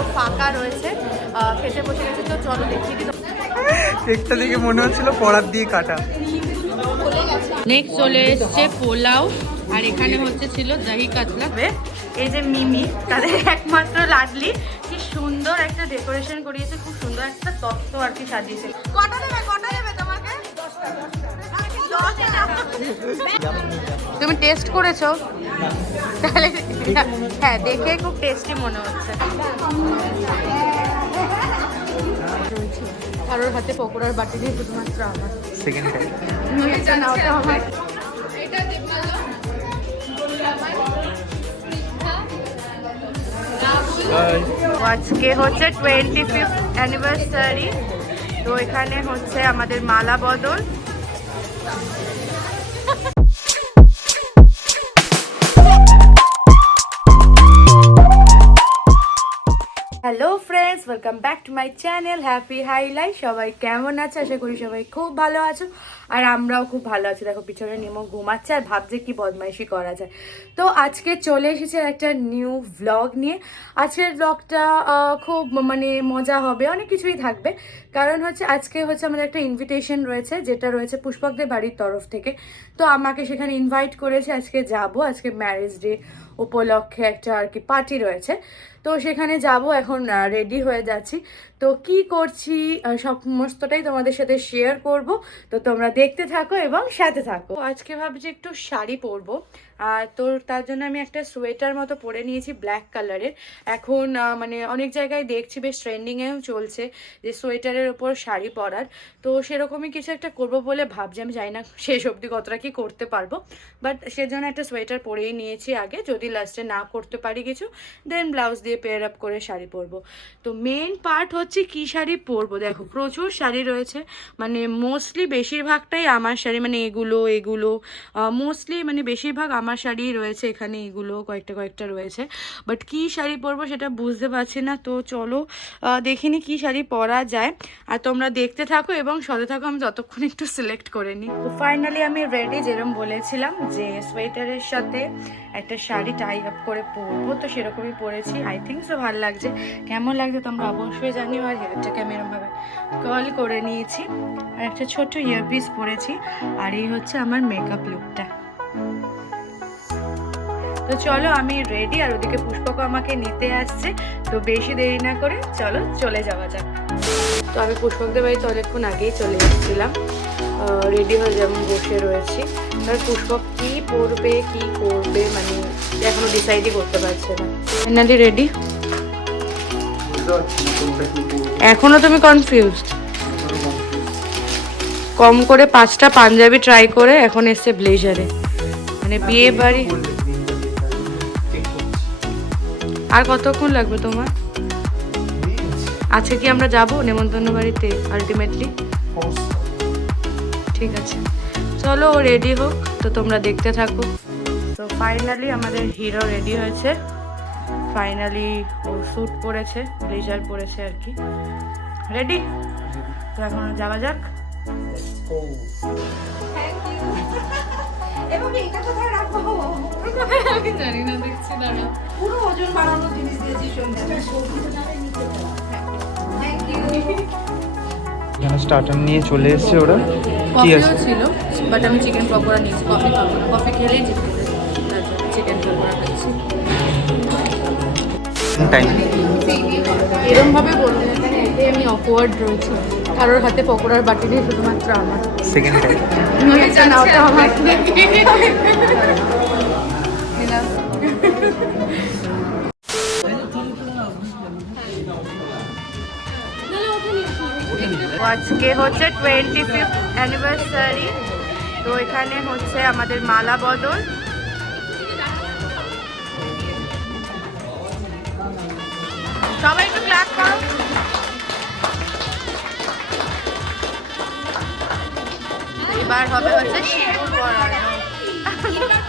পুরো ফাঁকা রয়েছে। খেতে বসে গেছে তো চলো দেখিয়ে দিই। কেকটা দেখে মনে হচ্ছিল পড়ার দিয়ে কাটা। নেক্সট চলে এসছে পোলাও আর এখানে হচ্ছে ছিল দহি কাতলা। এই যে মিমি তাদের একমাত্র লাডলি কি সুন্দর একটা ডেকোরেশন করিয়েছে খুব সুন্দর একটা তত্ত্ব আর কি সাজিয়েছে। কটা দেবে? কটা দেবে তোমাকে? তুমি টেস্ট করেছ? তাহলে হ্যাঁ দেখে খুব টেস্টি মনে হচ্ছে। কারোর হাতে পকোড়ার বাটি দিয়ে শুধুমাত্র আমার। সেকেন্ড টাইম এটা না ওটা আমার। আজকে হচ্ছে টোয়েন্টি ফিফথ অ্যানিভার্সারি তো এখানে হচ্ছে আমাদের মালা বদল। Hello friends welcome back to my channel happy highlight সবাই কেমন আছে? আশা করি সবাই খুব ভালো আছো। আর আমরাও খুব ভালো আছি। দেখো, পিছনে নিমো ঘুমাচ্ছে আর ভাবছে কি বদমাইশি করা যায়। তো আজকে চলে এসেছে একটা নিউ ভ্লগ নিয়ে। আজকের ব্লগটা খুব মানে মজা হবে। অনেক কিছুই থাকবে। কারণ হচ্ছে, আজকে হচ্ছে আমাদের একটা ইনভিটেশন রয়েছে, যেটা রয়েছে পুষ্পকদের বাড়ির তরফ থেকে। তো আমাকে সেখানে ইনভাইট করেছে। আজকে যাব। আজকে ম্যারেজ ডে উপলক্ষে একটা আর কি পার্টি রয়েছে। তো সেখানে যাব, এখন রেডি হয়ে যাচ্ছি। তো কি করছি সমস্তটাই তোমাদের সাথে শেয়ার করব। তো তোমরা দেখতে থাকো এবং সাথে থাকো। আজকে ভাবছি একটু শাড়ি পরবো। আর তো তার জন্য আমি একটা সোয়েটার মতো পরে নিয়েছি ব্ল্যাক কালারের এখন মানে অনেক জায়গায় দেখছি, বেশ ট্রেন্ডিংয়েও চলছে যে সোয়েটারের ওপর শাড়ি পরার। তো সেরকমই কিছু একটা করব বলে ভাবছি। আমি জানি না শেষ অবধি কতটা কি করতে পারব। বাট সেজন্য একটা সোয়েটার পরেই নিয়েছি আগে। যদি লাস্টে না করতে পারি কিছু দেন ব্লাউজ দিয়ে পেয়ার আপ করে শাড়ি পরবো। তো মেন পার্ট হচ্ছে কি শাড়ি পরবো? দেখো, প্রচুর শাড়ি রয়েছে মানে মোস্টলি বেশিরভাগটাই আমার শাড়ি মানে এগুলো এগুলো মোস্টলি মানে বেশিরভাগ আমার শাড়িই রয়েছে, এখানে এগুলো, কয়েকটা কয়েকটা রয়েছে। বাট কি শাড়ি পরবো সেটা বুঝতে পারছি না, তো চলো দেখিনি কি শাড়ি পরা যায়। আর তোমরা দেখতে থাকো এবং সদে থাকো, আমি ততক্ষণ একটু সিলেক্ট করে নিই তো ফাইনালি আমি রেডি যেরকম বলেছিলাম যে সোয়েটারের সাথে একটা শাড়ি টাই আপ করে পরবো। তো সেরকমই পরেছি। আই থিঙ্ক সো ভালো লাগছে। কেমন লাগছে তোমরা অবশ্যই জানিও। আর হেয়ারটাকে আমি এরমভাবে কার্ল করে নিয়েছি। আর একটা ছোট ইয়ারপিস পরেছি। আর এই হচ্ছে আমার মেকআপ লুকটা তো চলো, আমি রেডি আর ওদিকে পুষ্পক আমাকে নিতে আসছে। তো বেশি দেরি না করে চলো, চলে যাওয়া যাক। তো আমি পুষ্পকদের বাড়িতে অনেকক্ষণ আগেই চলে এসেছিলাম। রেডি হয়ে যেমন বসে রয়েছি। এবার পুষ্পক কি পরবে, কি করবে মানে এখনও ডিসাইডই করতে পারছে না। ফাইনালি রেডি এখনও তুমি কনফিউজড কম করে পাঁচটা পাঞ্জাবি ট্রাই করে এখন এসছে ব্লেজারে মানে বিয়ে বাড়ি আর কতক্ষণ লাগবে তোমার? আজকে কি আমরা যাব? নেমন্তন্ন বাড়িতে আলটিমেটলি ঠিক আছে। চলো ও রেডি হোক তো তোমরা দেখতে থাকো। তো ফাইনালি আমাদের হিরো রেডি হয়েছে। ফাইনালি ও স্যুট পরেছে ব্লেজার পরেছে আর কি। রেডি তো এখন যাওয়া যাক। এবং এটা কোথায় রাখব? আমি জানি না দেখছি দাঁড়া পুরো ওজন বাড়ানো জিনিস দিয়েছি সন্ধ্যা। থ্যাংক ইউ এখানে স্টার্টার নিয়ে চলে এসেছে ওরা। কি আছে? ছিল বাট আমি চিকেন পকোড়া নিয়েছি কফি না কফি খেলেই চিকেন পকোড়া খাচ্ছি। টাইম এরম ভাবে বলব না কেন আমি অকওয়ার্ড রয়েছি। কারোর হাতে পকোড়ার বাটি দিয়ে শুধুমাত্র আমার। সেকেন্ড টাইম ওটা আমার। নিলাম। আজকে হচ্ছে টোয়েন্টি ফিফথ অ্যানিভার্সারি তো এখানে হচ্ছে আমাদের মালা বদল। সবাই একটু ক্লাস করো। এবার হবে হচ্ছে সিঁদুর পরানো।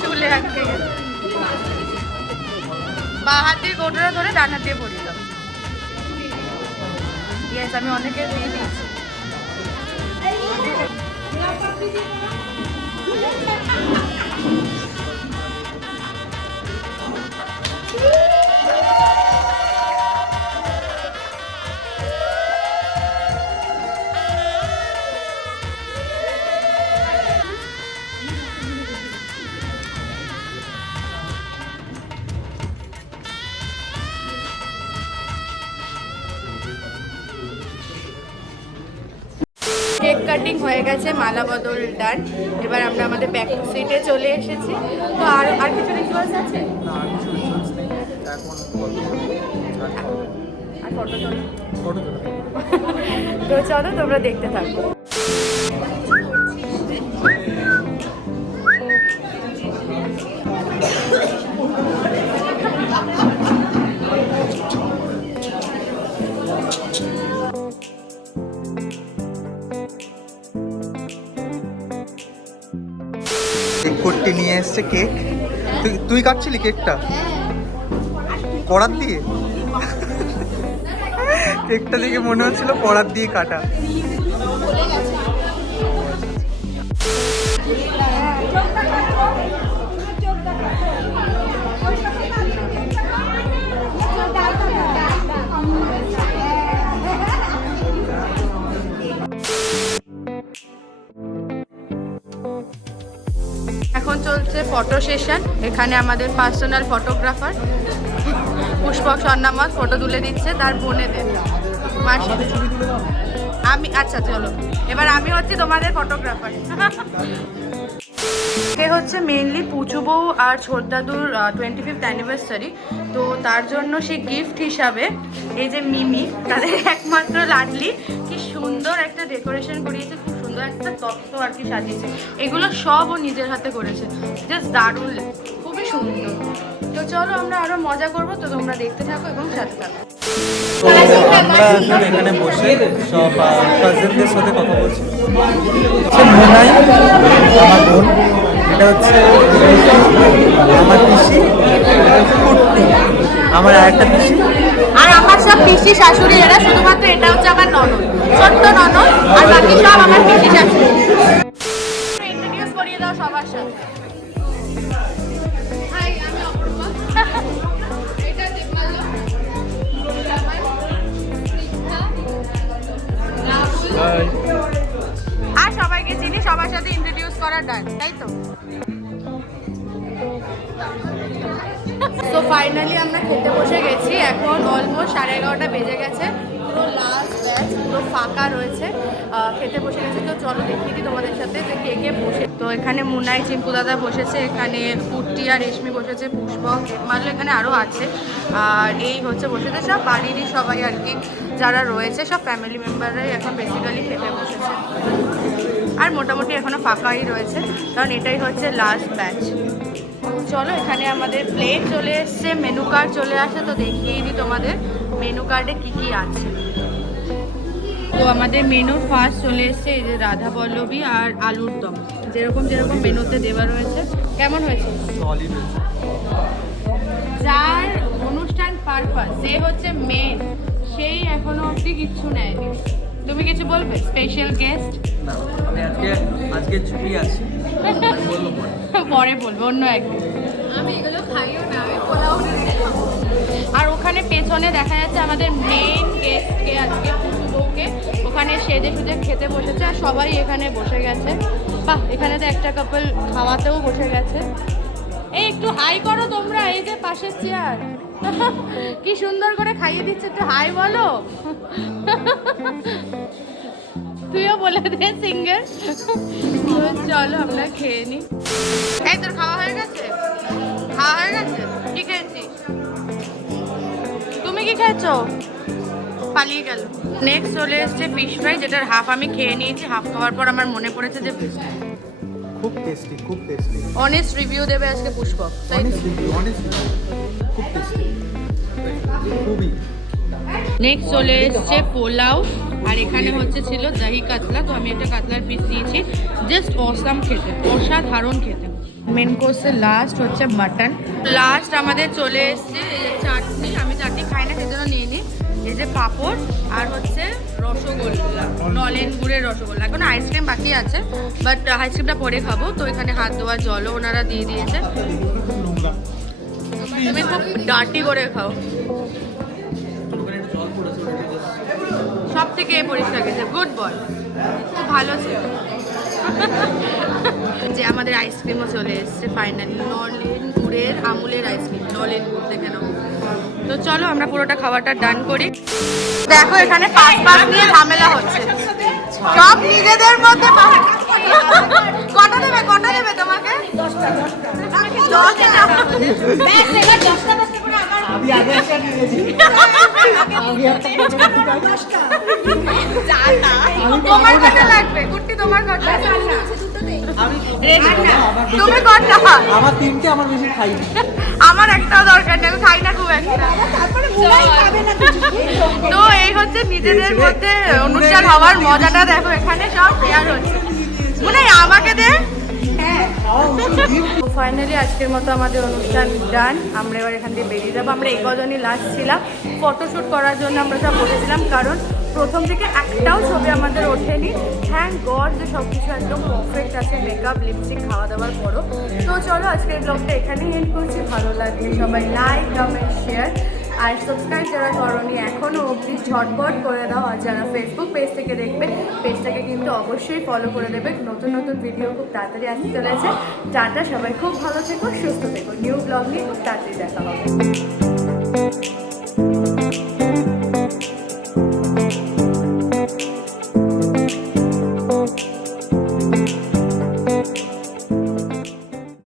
চুলে আটকে গেছে বা হাত দিয়ে কৌটোটা ধরে ডান হাত দিয়ে পরিয়ে ইয়েস আমি অনেকের দিয়ে দিয়েছি। কেক কাটিং হয়ে গেছে মালা বদল ডান এবার আমরা আমাদের ব্যাক সিটে চলে এসেছি। তো আর আর কিছু রিচুয়ালস আছে? আর ফটো তোলো। তো চলো তোমরা দেখতে থাকো। এসছে কেক। তুই তুই কাটছিলি কেকটা? পড়ার দিয়ে? কেকটা দেখে মনে হচ্ছিল পড়ার দিয়ে কাটা। চলছে ফটো সেশন এখানে আমাদের পার্সোনাল ফটোগ্রাফার পুষ্পক স্বর্ণামত ফটো তুলে দিচ্ছে তার বোনেদের। মাসি। আমি আচ্ছা চলো। এবার আমি হচ্ছি তোমাদের ফটোগ্রাফার কে হচ্ছে মেনলি পুচু বউ আর ছোট দাদুর টোয়েন্টি ফিফথ অ্যানিভার্সারি তো তার জন্য সে গিফট হিসাবে এই যে মিমি, তাদের একমাত্র লাডলি। কি সুন্দর একটা ডেকোরেশন করিয়েছে, খুব একটা তত্ত্ব আর কি সাজিয়েছে। এগুলো সব ও নিজের হাতে করেছে। জাস্ট দারুণ। খুবই সুন্দর। তো চলো আমরা আরও মজা করব। তো তোমরা দেখতে থাকো এবং সাথে থাকো। আমরা এখন এখানে বসে সব কাজিনদের সাথে কথা বলছি। মোনাই, আমার বোন। এটা হচ্ছে আমার পিসি কুট্টি আমার আরেকটা পিসি। সব পিসি শাশুড়ি এরা শুধুমাত্র এটা হচ্ছে আমার ননদ। ছোট্ট ননদ আর বাকি সব আমার পিসি শাশুড়ি। ইন্ট্রোডিউস করিয়ে দাও সবার সাথে। আর সবাইকে চিনি সবার সাথে ইন্ট্রোডিউস করার ডান তাই তো? তো ফাইনালি আমরা খেতে বসে গেছি। এখন অলমোস্ট সাড়ে এগারোটা বেজে গেছে। পুরো লাস্ট ব্যাচ পুরো ফাঁকা রয়েছে। খেতে বসে গেছে। তো চলো দেখিয়ে দিই তোমাদের সাথে যে কে কে বসে। তো এখানে মুনাই চিম্পু দাদা বসেছে। এখানে কুট্টি আর রেশমি বসেছে পুষ্পক মাল্য এখানে আরও আছে। আর এই হচ্ছে বসেছে সব বাড়িরই সবাই আর কি যারা রয়েছে, সব ফ্যামিলি মেম্বাররাই এখন বেসিক্যালি খেতে বসেছে। আর মোটামুটি এখনও ফাঁকাই রয়েছে। কারণ এটাই হচ্ছে লাস্ট ব্যাচ চলো এখানে আমাদের প্লেট চলে এসছে মেনু কার্ড চলে আসে তো দেখিয়ে দিই তোমাদের মেনু কার্ডে কি কি আছে। তো আমাদের মেনু ফার্স্ট চলে এসছে এই যে রাধা পল্লবী আর আলুর দম। যেরকম যেরকম মেনুতে দেওয়া রয়েছে কেমন হয়েছে? যার অনুষ্ঠান পারপাস সে হচ্ছে মেন সেই এখনও অবধি কিচ্ছু নেয়নি। তুমি কিছু বলবে? স্পেশাল গেস্ট আজকে আজকে ছুটি আছি। পরে। বলব অন্য একদিন আমি এগুলো খাইও না আমি পোলাও আর ওখানে পেছনে দেখা যাচ্ছে আমাদের মেইন গেস্টকে আজকে বউকে। ওখানে সেজে সুজে খেতে বসেছে আর সবাই এখানে বসে গেছে। বাহ এখানে তো একটা কাপল খাওয়াতেও বসে গেছে। এই একটু হাই করো তোমরা এই যে পাশের চেয়ার কি সুন্দর করে খাইয়ে দিচ্ছে একটু হাই বলো। তুইও বলে দে সিঙ্গার চলো আমরা খেয়ে নিই এই তোর খাওয়া হয়ে গেছে? খাওয়া হয়ে গেছে? কি খেয়েছিস? তুমি কি খেয়েছো? পালিয়ে গেল। নেক্সট চলে এসছে ফিশ ফ্রাই যেটার হাফ আমি খেয়ে নিয়েছি। হাফ খাওয়ার পর আমার মনে পড়েছে যে খুব টেস্টি খুব টেস্টি অনেস্ট রিভিউ দেবে আজকে পুষ্পক তাই অনেস্টলি খুব টেস্টি খুবই নেক্সট চলে এসছে পোলাও। আর এখানে হচ্ছে ছিল দহি কাতলা, তো আমি একটা কাতলার পিস দিয়েছি জাস্ট অসাম খেতে, অসাধারণ খেতে। মেন কোর্সে লাস্ট হচ্ছে মাটন লাস্ট আমাদের চলে এসছে চাটনি, আমি চাটনি খাই না, সেজন্য নিয়ে নিই এই যে পাঁপড় আর হচ্ছে রসগোল্লা, নলেন গুড়ের রসগোল্লা। এখন আইসক্রিম বাকি আছে বাট আইসক্রিমটা পরে খাব। তো এখানে হাত ধোয়ার জলও ওনারা দিয়ে দিয়েছে। তুমি খুব ডার্টি করে খাও। সব থেকে পরিষ্কার গেছে গুড বয় খুব ভালো ছিল। যে আমাদের আইসক্রিমও চলে এসছে ফাইনালি নলেন আমুলের আইসক্রিম নলেন গুড় দেখে তো চলো আমরা পুরোটা খাবারটা ডান করি। দেখো এখানে পাঁচ ঝামেলা হচ্ছে। সব নিজেদের মধ্যে কটা দেবে? কটা দেবে তোমাকে? দশটা। তোমার কটা লাগবে কুর্তি তোমার কটা তুমি কটা আমার তিনটে আমার বেশি খাই আমার একটাও দরকার নেই আমি খাই না খুব একটা। তো এই হচ্ছে নিজেদের মধ্যে অনুষ্ঠান হওয়ার মজাটা দেখো এখানে সব শেয়ার হচ্ছে। মনে আমাকে দে। ফাইনালি আজকের মতো আমাদের অনুষ্ঠান ডান আমরা এবার এখান থেকে বেরিয়ে যাব। আমরা এই কজনই লাস্ট ছিলাম। ফটোশ্যুট করার জন্য আমরা সব বলেছিলাম, কারণ প্রথম থেকে একটাও ছবি আমাদের ওঠেনি। থ্যাংক গড যে সব কিছু একদম পারফেক্ট আছে মেকআপ লিপস্টিক খাওয়া দাওয়ার পরও। তো চলো, আজকের ব্লগটা এখানেই এন্ড করছি। ভালো লাগলে সবাই লাইক কমেন্ট শেয়ার আর সাবস্ক্রাইব যারা করনি এখনও অবধি ঝটপট করে দাও আর যারা ফেসবুক পেজ থেকে দেখবে পেজটাকে কিন্তু অবশ্যই ফলো করে দেবে। নতুন নতুন ভিডিও খুব তাড়াতাড়ি আসতে চলেছে। টাটা, সবাই খুব ভালো থেকো, সুস্থ থেকো। নিউ ব্লগ নিয়ে খুব তাড়াতাড়ি দেখা হবে।